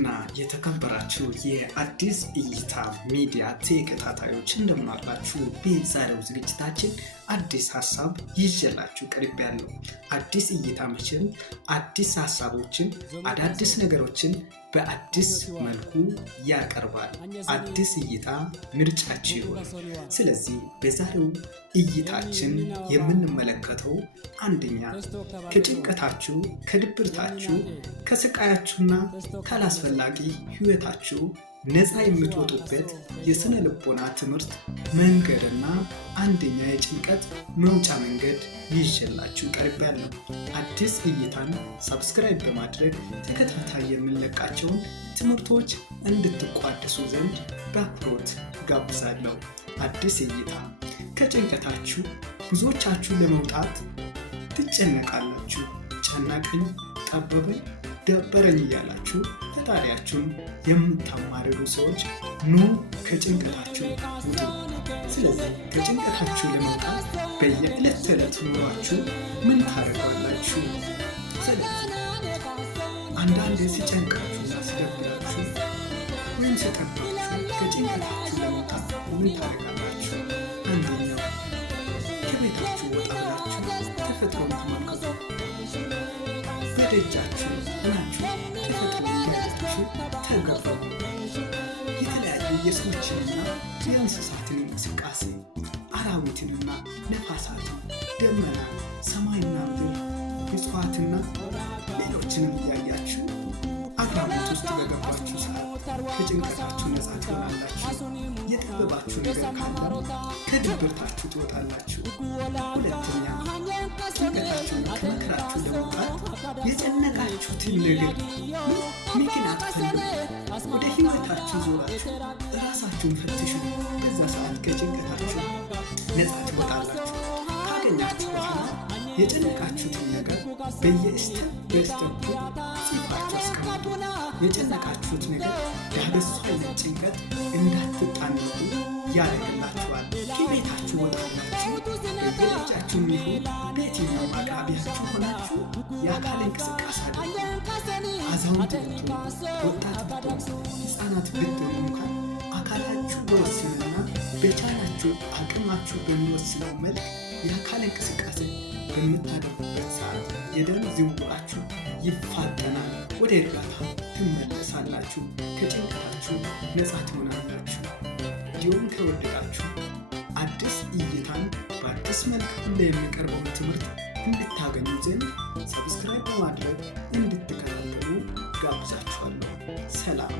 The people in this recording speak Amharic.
ውድና የተከበራችሁ የአዲስ እይታ ሚዲያ ተከታታዮች እንደምን አላችሁ? በዛሬው ዝግጅታችን አዲስ ሀሳብ ይዤላችሁ ቀርቤያለሁ። አዲስ እይታ መቼም አዲስ ሀሳቦችን አዳዲስ ነገሮችን በአዲስ መልኩ ያቀርባል። አዲስ እይታ ምርጫችሁ ይሁን። ስለዚህ በዛሬው እይታችን የምንመለከተው አንደኛ ከጭንቀታችሁ፣ ከድብርታችሁ፣ ከስቃያችሁና ካላስፈላጊ ህይወታችሁ ነፃ የምትወጡበት የስነ ልቦና ትምህርት መንገድና አንደኛ የጭንቀት መውጫ መንገድ ይዤላችሁ ቀርቤያለሁ። አዲስ እይታን ሰብስክራይብ በማድረግ ተከታታይ የምንለቃቸውን ትምህርቶች እንድትቋደሱ ዘንድ በአክብሮት ጋብዛለሁ። አዲስ እይታ ከጭንቀታችሁ ብዙዎቻችሁ ለመውጣት ትጨነቃላችሁ። ጨነቀኝ፣ ጠበበኝ፣ ደበረኝ እያላችሁ ፈጣሪያችሁን የምታማርሩ ሰዎች ኑ ከጭንቀታችሁ ውጡ። ስለዚህ ከጭንቀታችሁ ለመውጣት በየዕለት ተዕለት ኑሯችሁ ምን ታደርጋላችሁ? ስለዚህ አንዳንዴ ሲጨንቃችሁና ሲደብራችሁ ወይም ሲጠባችሁ ከጭንቀታችሁ ለመውጣት ምን ታደርጋላችሁ? አንደኛው ከቤታችሁ ወጣ ብላችሁ ተፈጥሮን ተመልከቱ። በደጃችሁ ሆናችሁ ተፈጥሮን እያያችሁ ተገበሩ። የተለያዩ የሰዎችንና የእንስሳትን እንቅስቃሴ፣ አራዊትንና ነፋሳትን፣ ደመና፣ ሰማይና ምድር፣ እጽዋትና ሌሎችንም እያያችሁ አግራሞት ውስጥ በገባችሁ ሰዓት ከጭንቀታችሁ ነፃ ትሆናላችሁ። የጠበባችሁ ነገር ካለ ከድብርታችሁ ትወጣላችሁ። ሁለተኛ ጭንቀታችሁና ከመከራችሁ ለመውጣት የጨነቃችሁትን ነገር ምክንያት ፈልጉ። ወደ ህይወታችሁ ዞራችሁ ራሳችሁን ፈትሹ። በዛ ሰዓት ከጭንቀታችሁ ነፃ ትወጣላችሁ። ካገኛችሁ በኋላ የጨነቃችሁትን ነገር በየስቴፑ ጽፋችሁ አስቀምጡ። የጨነቃችሁት ነገር ያለሱ አይነት ጭንቀት እንዳትጣነቁ ያደርግላችኋል። ከቤታችሁ ወጣላችሁ በየደጃችሁም ይሁን በየትኛውም አቅራቢያችሁ ሆናችሁ የአካል እንቅስቃሴ አድርጉ። አዛውንት ብትሆኑ፣ ወጣት ብትሆኑ፣ ህፃናት ብትሆኑ እንኳን አካላችሁ በወሰነና በቻላችሁ አቅማችሁ በሚወስነው መልክ የአካል እንቅስቃሴ በምታደርጉበት ሰዓት የደም ዝውውራችሁ ይፋጠናል። ወደ እርጋታ ትመለሳላችሁ። ከጭንቀታችሁ ነፃ ትሆናላችሁ። እንዲሁም ከወደዳችሁ አዲስ እይታን በአዲስ መልክ ሁሌ የሚቀርበውን ትምህርት እንድታገኙ ዘንድ ሰብስክራይብ በማድረግ እንድትከታተሉ ጋብዛችኋለሁ። ሰላም።